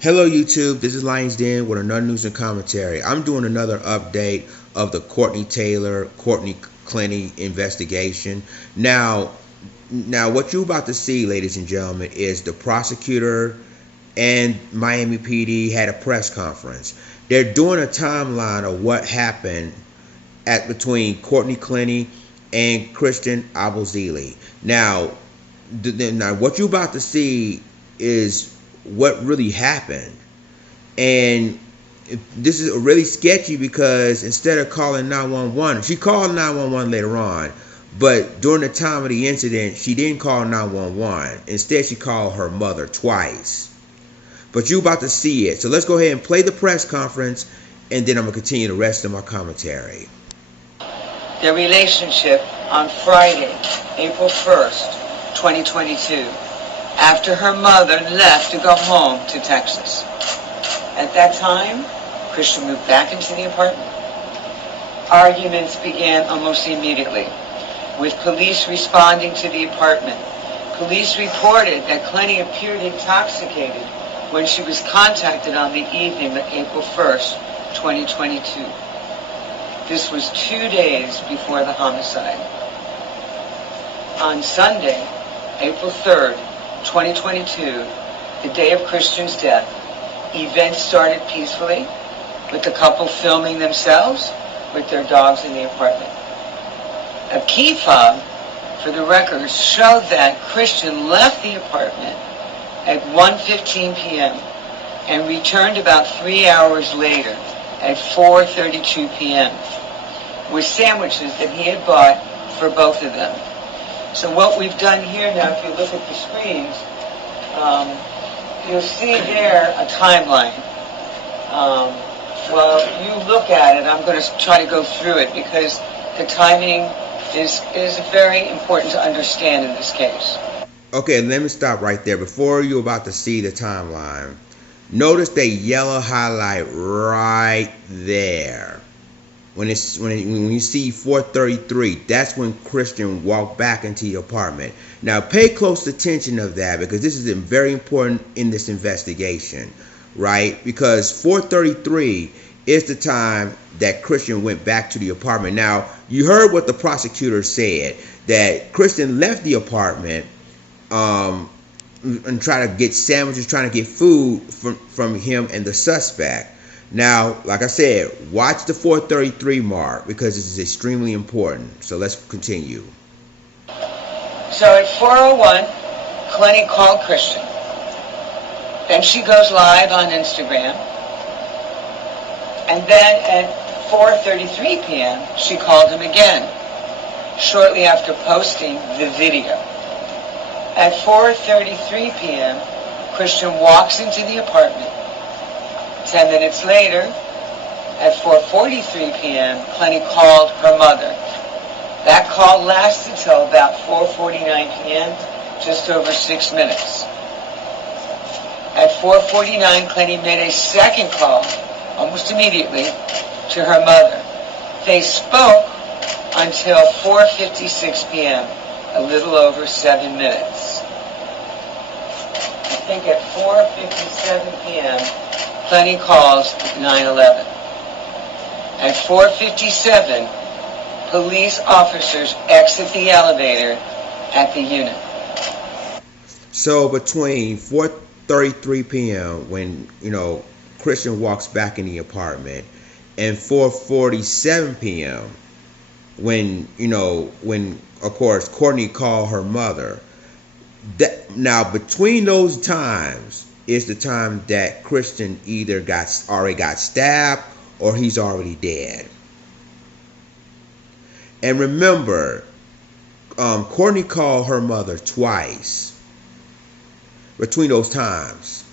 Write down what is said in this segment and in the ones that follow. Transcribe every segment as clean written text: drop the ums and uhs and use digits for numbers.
Hello YouTube, this is Lions Den with another news and commentary. I'm doing another update of the Courtney Clenney investigation. Now what you're about to see, ladies and gentlemen, is the prosecutor and Miami PD had a press conference. They're doing a timeline of what happened between Courtney Clenney and Christian Obumseli. Now what you're about to see is what really happened, and this is really sketchy because instead of calling 911, she called 911 later on, but during the time of the incident she didn't call 911. Instead she called her mother twice. But you're about to see it, so let's go ahead and play the press conference, and then I'm going to continue the rest of my commentary. Their relationship on Friday, April 1st, 2022, after her mother left to go home to Texas. At that time, Christian moved back into the apartment. Arguments began almost immediately, with police responding to the apartment. Police reported that Clenney appeared intoxicated when she was contacted on the evening of April 1st, 2022. This was 2 days before the homicide. On Sunday, April 3rd, 2022, the day of Christian's death, events started peacefully, with the couple filming themselves with their dogs in the apartment. A key fob for the records showed that Christian left the apartment at 1:15 p.m. and returned about 3 hours later at 4:32 p.m. with sandwiches that he had bought for both of them. So what we've done here now, if you look at the screens, you'll see there a timeline. While you look at it, I'm going to try to go through it because the timing is very important to understand in this case. Okay, let me stop right there. Before you're about to see the timeline, notice the yellow highlight right there. When you see 4:33, that's when Christian walked back into the apartment. Now pay close attention of that, because this is very important in this investigation, right? Because 4:33 is the time that Christian went back to the apartment. Now you heard what the prosecutor said, that Christian left the apartment and tried to get sandwiches, trying to get food from him and the suspect. Now, like I said, watch the 4:33 mark because this is extremely important. So let's continue. So at 4:01, Clenney called Christian. Then she goes live on Instagram. And then at 4:33 p.m., she called him again, shortly after posting the video. At 4:33 p.m., Christian walks into the apartment. 10 minutes later, at 4:43 p.m., Clenney called her mother. That call lasted till about 4:49 p.m., just over 6 minutes. At 4:49, Clenney made a second call, almost immediately, to her mother. They spoke until 4:56 p.m., a little over 7 minutes. I think at 4:57 p.m., Clenney calls 911. At 4:57, police officers exit the elevator at the unit. So between 4:33 p.m. when Christian walks back in the apartment, and 4:47 p.m. when of course Courtney called her mother. Now between those times is the time that Christian either already got stabbed or he's already dead. And remember, Courtney called her mother twice between those times.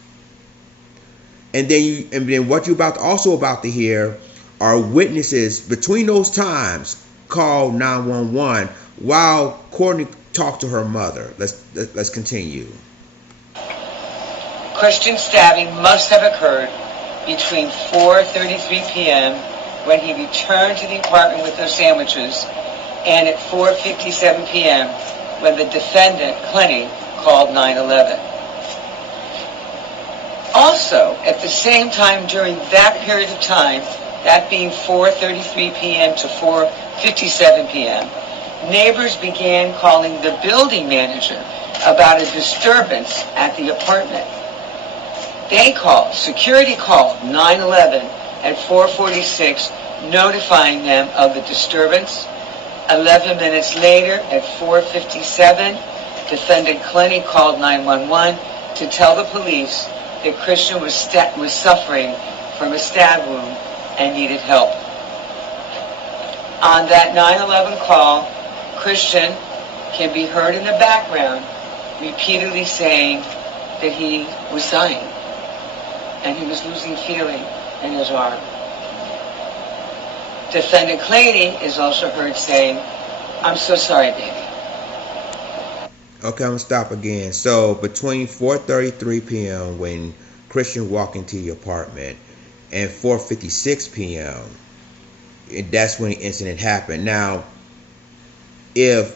And then what you're also about to hear are witnesses between those times call 911 while Courtney talked to her mother. Let's continue. Christian's stabbing must have occurred between 4:33 p.m. when he returned to the apartment with those sandwiches and at 4:57 p.m. when the defendant, Clenney, called 911. Also, at the same time during that period of time, that being 4:33 p.m. to 4:57 p.m., neighbors began calling the building manager about a disturbance at the apartment. Security called 911 at 4:46, notifying them of the disturbance. 11 minutes later, at 4:57, Defendant Clenney called 911 to tell the police that Christian was suffering from a stab wound and needed help. On that 911 call, Christian can be heard in the background repeatedly saying that he was dying and he was losing feeling in his arm. Defendant Clenney is also heard saying, "I'm so sorry, baby." Okay, I'm gonna stop again. So between 4:33 p.m. when Christian walked into the apartment and 4:56 p.m., that's when the incident happened. Now, if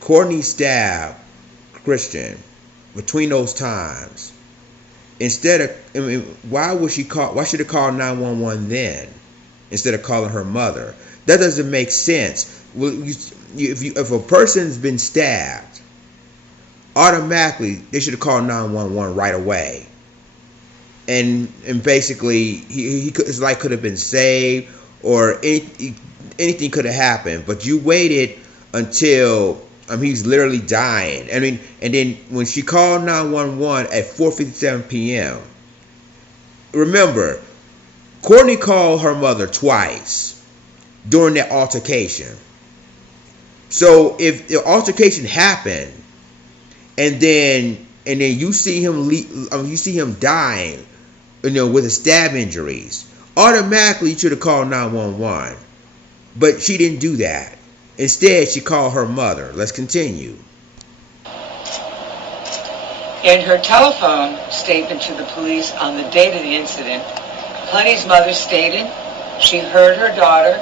Courtney stabbed Christian between those times, why should have called 911 then instead of calling her mother? That doesn't make sense. Well, if a person's been stabbed, automatically they should have called 911 right away. And basically his life could have been saved, or anything could have happened. But you waited until he's literally dying. And then when she called 911 at 4:57 p.m., remember, Courtney called her mother twice during that altercation. So if the altercation happened, and then you see him dying, with the stab injuries, automatically you should have called 911. But she didn't do that. Instead, she called her mother. Let's continue. In her telephone statement to the police on the date of the incident, Clenney's mother stated she heard her daughter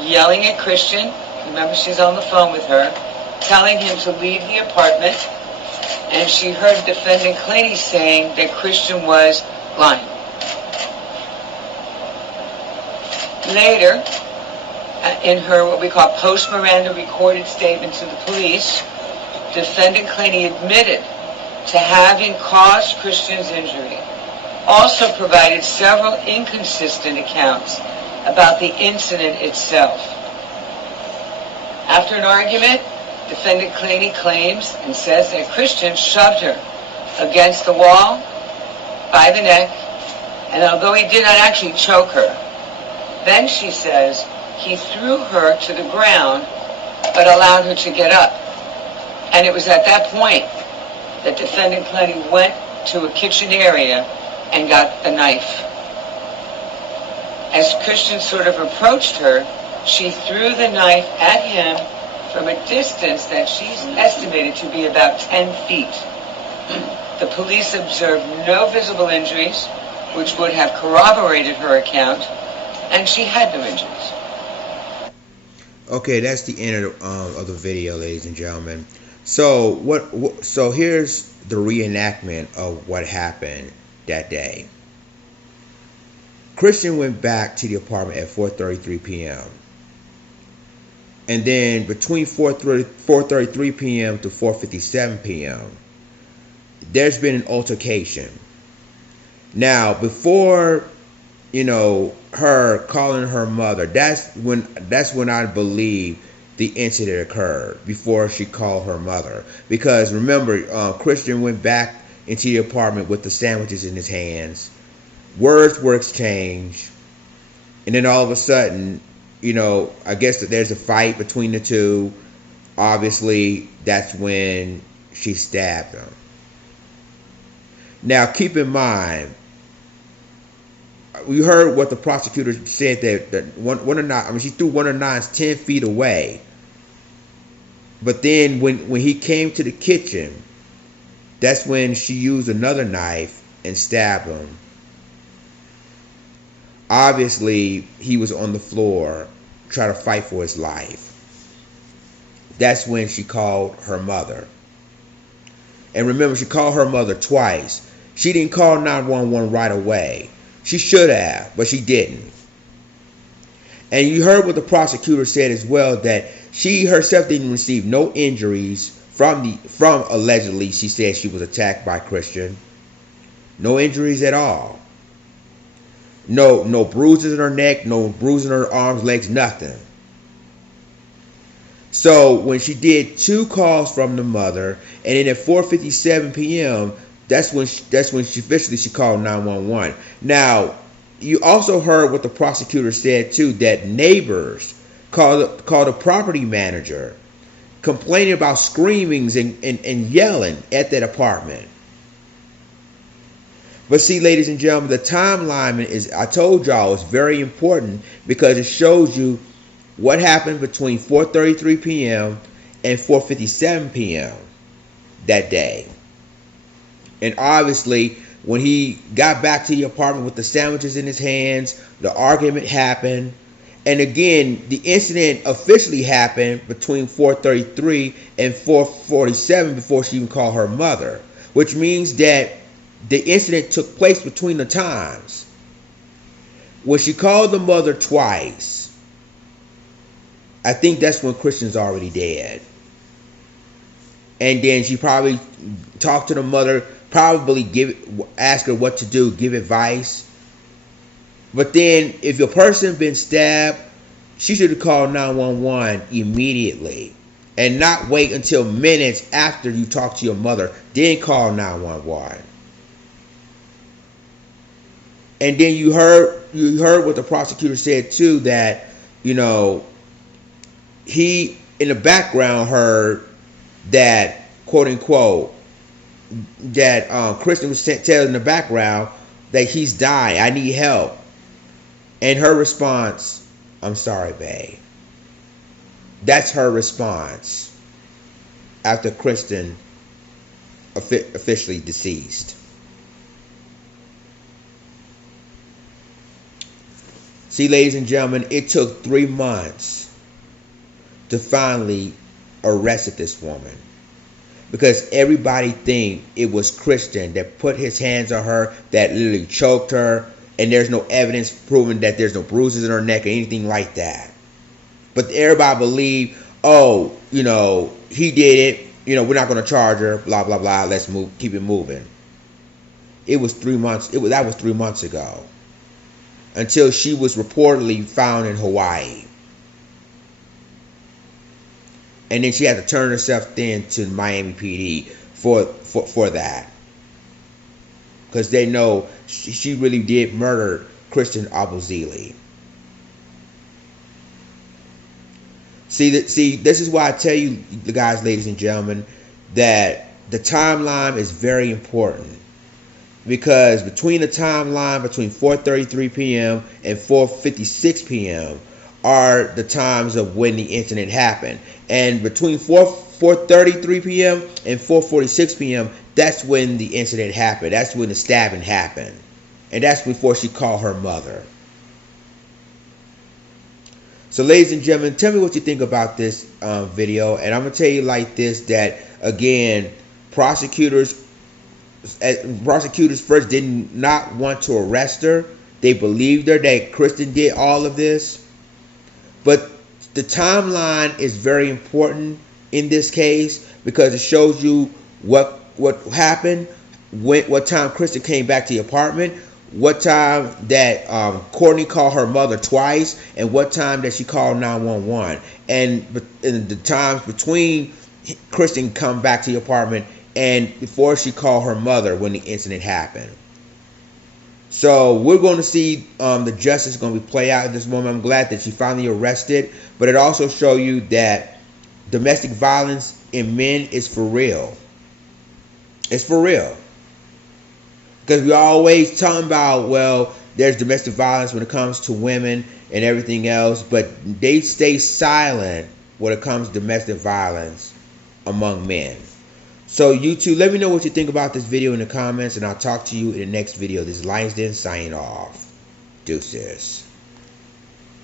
yelling at Christian. Remember, she's on the phone with her, telling him to leave the apartment. And she heard Defendant Clenney saying that Christian was lying. Later, in her what we call post-Miranda recorded statement to the police, Defendant Clenney admitted to having caused Christian's injury. Also provided several inconsistent accounts about the incident itself. After an argument, Defendant Clenney claims and says that Christian shoved her against the wall by the neck, and although he did not actually choke her, then she says he threw her to the ground but allowed her to get up. And it was at that point that Defendant Clenney went to a kitchen area and got a knife. As Christian sort of approached her, she threw the knife at him from a distance that she's estimated to be about 10 feet. The police observed no visible injuries, which would have corroborated her account, and she had no injuries. Okay, that's the end of the video, ladies and gentlemen. So here's the reenactment of what happened that day. Christian went back to the apartment at 4:33 p.m. And then between 4:33 p.m. to 4:57 p.m., there's been an altercation. Now, before, her calling her mother, that's when I believe the incident occurred, before she called her mother. Because remember, Christian went back into the apartment with the sandwiches in his hands. Words were exchanged. And then all of a sudden, I guess that there's a fight between the two. Obviously, that's when she stabbed him. Now, keep in mind, we heard what the prosecutor said, that she threw one of Nine's 10 feet away. But then when he came to the kitchen, that's when she used another knife and stabbed him. Obviously, he was on the floor trying to fight for his life. That's when she called her mother. And remember, she called her mother twice. She didn't call 911 right away. She should have, but she didn't. And you heard what the prosecutor said as well, that she herself didn't receive no injuries from allegedly she said she was attacked by Christian. No injuries at all. No bruises in her neck, no bruises in her arms, legs, nothing. So when she did 2 calls from the mother, and then at 4:57 p.m., that's when she officially called 911. Now, you also heard what the prosecutor said too, that neighbors called a property manager complaining about screamings and yelling at that apartment. But see, ladies and gentlemen, the timeline is, I told y'all, is very important because it shows you what happened between 4:33 p.m. and 4:57 p.m. that day. And obviously, when he got back to the apartment with the sandwiches in his hands, the argument happened. And again, the incident officially happened between 4:33 and 4:47 before she even called her mother, which means that the incident took place between the times. When she called the mother twice, I think that's when Christian's already dead. And then she probably talked to the mother, probably ask her what to do, give advice. But then if your person been stabbed, she should have called 911 immediately and not wait until minutes after you talk to your mother, then call 911. And then you heard what the prosecutor said too, that, you know, he in the background heard that, quote unquote, that Christian was telling in the background that he's dying, I need help. And her response, I'm sorry, babe. That's her response after Christian officially deceased. See, ladies and gentlemen, it took 3 months to finally arrest this woman, because everybody think it was Christian that put his hands on her, that literally choked her, and there's no evidence proving that there's no bruises in her neck or anything like that. But everybody believed, oh, you know, he did it, you know, we're not going to charge her, blah, blah, blah, let's keep it moving. It was 3 months, that was 3 months ago, until she was reportedly found in Hawaii. And then she had to turn herself in to Miami PD for that, because they know she really did murder Christian Obumseli. See, this is why I tell you, the guys, ladies and gentlemen, that the timeline is very important, because between the timeline between 4:33 p.m. and 4:56 p.m. are the times of when the incident happened. And between 4:33 p.m. and 4:46 p.m., that's when the incident happened. That's when the stabbing happened. And that's before she called her mother. So, ladies and gentlemen, tell me what you think about this video. And I'm going to tell you like this, that, again, prosecutors first did not want to arrest her. They believed her that Kristen did all of this. But the timeline is very important in this case, because it shows you what happened, what time Kristen came back to the apartment, what time that Courtney called her mother twice, and what time that she called 911, and the times between Kristen come back to the apartment and before she called her mother when the incident happened. So we're going to see the justice going to be play out at this moment. I'm glad that she finally arrested, but it also shows you that domestic violence in men is for real. It's for real. Because we always talking about, well, there's domestic violence when it comes to women and everything else, but they stay silent when it comes to domestic violence among men. So you two, let me know what you think about this video in the comments, and I'll talk to you in the next video. This is Lions Den signing off. Deuces.